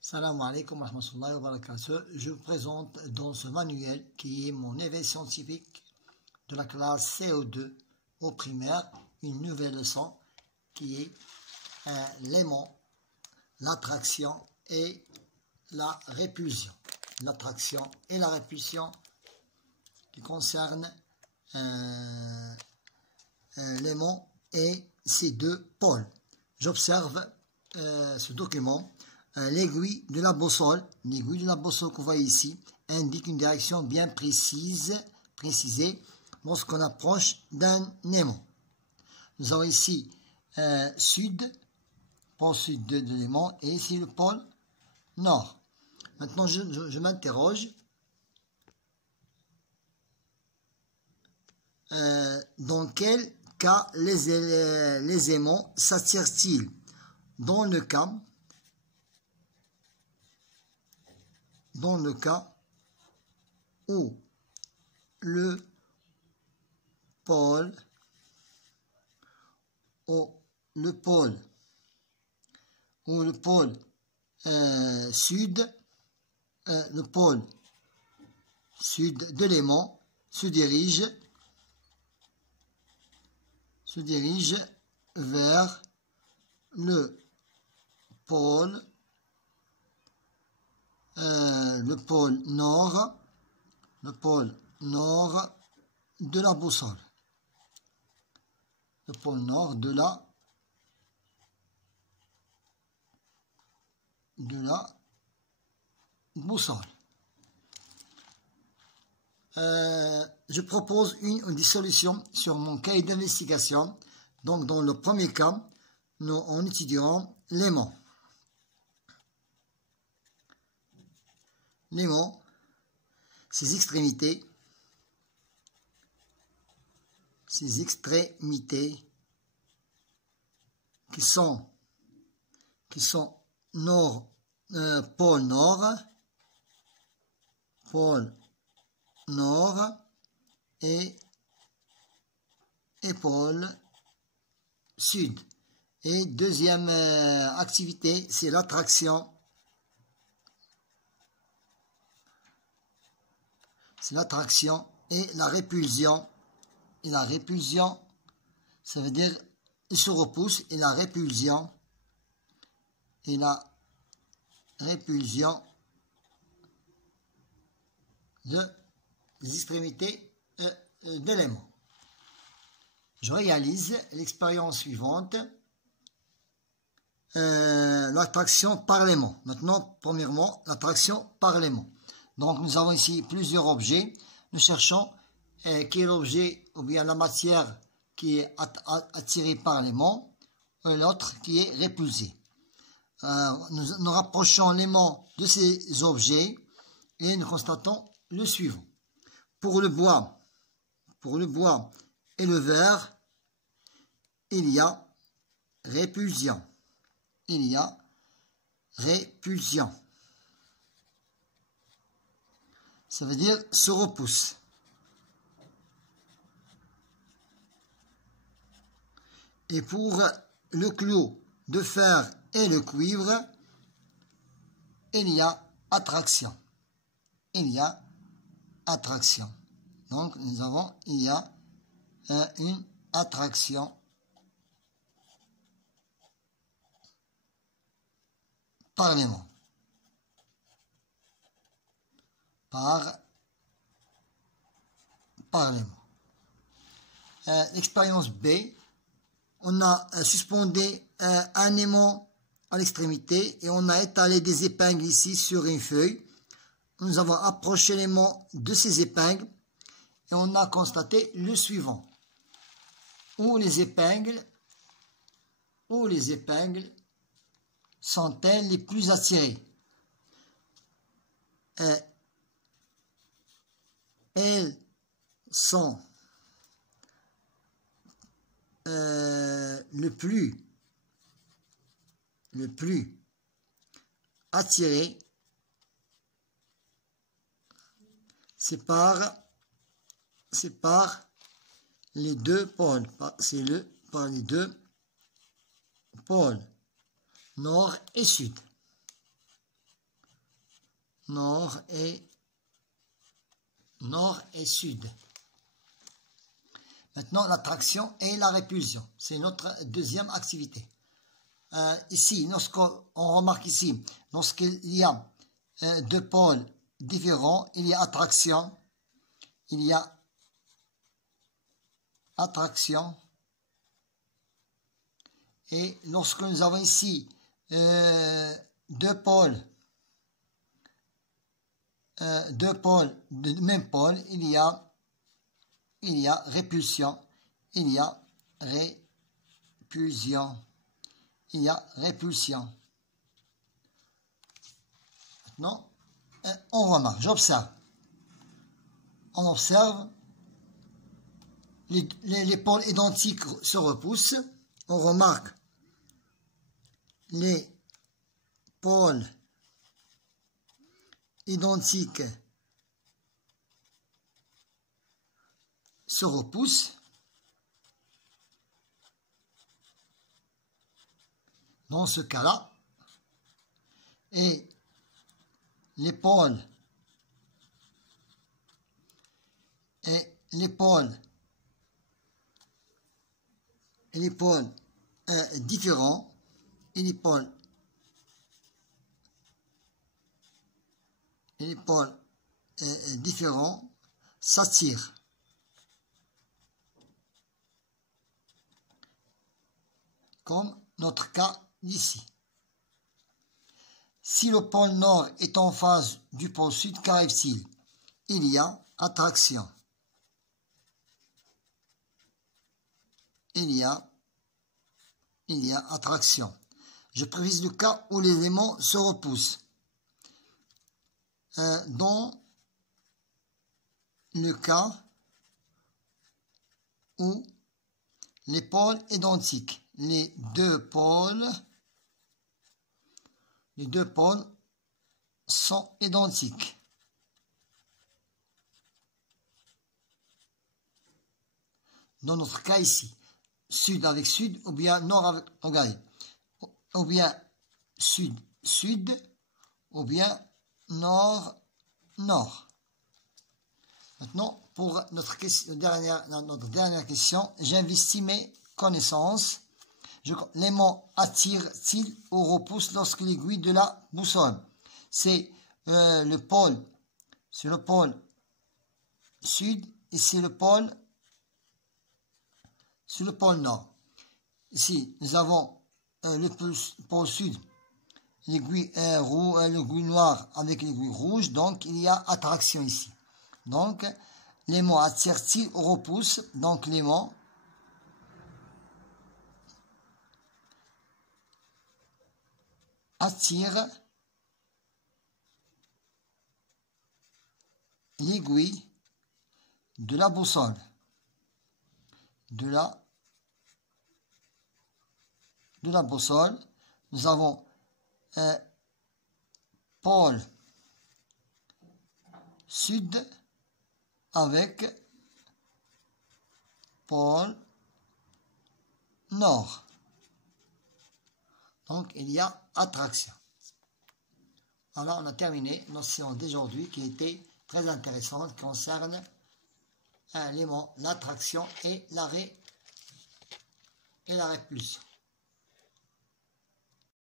Salam alaikum wa rahmatullahi wa barakatuh. Je vous présente dans ce manuel qui est mon éveil scientifique de la classe CO2 au primaire, une nouvelle leçon qui est l'aimant, l'attraction et la répulsion. L'attraction et la répulsion qui concernent l'aimant et ses deux pôles. J'observe ce document. L'aiguille de la boussole que vous voyez ici indique une direction bien précisée lorsqu'on approche d'un aimant. Nous avons ici pôle sud de l'aimant, et ici le pôle nord. Maintenant, je m'interroge dans quel cas les aimants s'attirent-ils? Dans le cas où le pôle sud de l'aimant se dirige vers le pôle nord de la boussole. Le pôle nord de la boussole. Je propose une solution sur mon cahier d'investigation. Donc, dans le premier cas, on étudiera l'aimant. L'aimant, ses extrémités qui sont pôle nord et pôle sud. Et deuxième activité, c'est l'attraction. C'est l'attraction et la répulsion. Et la répulsion, ça veut dire il se repousse, et la répulsion des extrémités de l'aimant. Je réalise l'expérience suivante. L'attraction par l'aimant. Maintenant, premièrement, l'attraction par l'aimant. Donc, nous avons ici plusieurs objets. Nous cherchons quel objet ou bien la matière qui est attirée par l'aimant et l'autre qui est repoussée. Nous rapprochons l'aimant de ces objets et nous constatons le suivant. Pour le bois et le verre, il y a répulsion. Ça veut dire se repousse. Et pour le clou de fer et le cuivre, il y a attraction. Donc, il y a une attraction par l'aimant. L'expérience B, on a suspendu un aimant à l'extrémité et on a étalé des épingles ici sur une feuille. Nous avons approché l'aimant de ces épingles et on a constaté le suivant. Où les épingles sont-elles les plus attirées? Elles sont le plus attirées, c'est par les deux pôles, par les deux pôles, nord et sud. nord et sud. Maintenant, l'attraction et la répulsion. C'est notre deuxième activité. Ici, lorsqu'on remarque ici, lorsqu'il y a deux pôles différents, il y a attraction, il y a attraction. Et lorsque nous avons ici deux pôles de même pôle, il y a répulsion, il y a répulsion, il y a répulsion. Maintenant, on remarque, j'observe. On observe, les pôles identiques se repoussent. On remarque les pôles identiques se repoussent. Dans ce cas-là, et les pôles différents et les pôles différents s'attirent. Comme notre cas d'ici. Si le pôle nord est en face du pôle sud, qu'arrive-t-il? Il y a attraction. Il y a attraction. Je précise le cas où les éléments se repoussent. Dans le cas où les pôles identiques, les deux pôles sont identiques. Dans notre cas ici, sud avec sud, ou bien nord avec, regardez, ou bien sud, sud, ou bien nord, nord. Maintenant, pour notre dernière question, j'investis mes connaissances. L'aimant attire-t-il ou repousse lorsque l'aiguille de la boussole? C'est le pôle sud et c'est le pôle nord. Ici, nous avons le pôle sud, l'aiguille noire avec l'aiguille rouge, donc il y a attraction ici. Donc, l'aimant attire-t-il ou repousse? Donc, l'aimant attire l'aiguille de la boussole. De la boussole, nous avons pôle sud avec pôle nord. Donc, il y a attraction. Alors, on a terminé notre séance d'aujourd'hui qui était très intéressante, qui concerne l'aimant, l'attraction et la répulsion.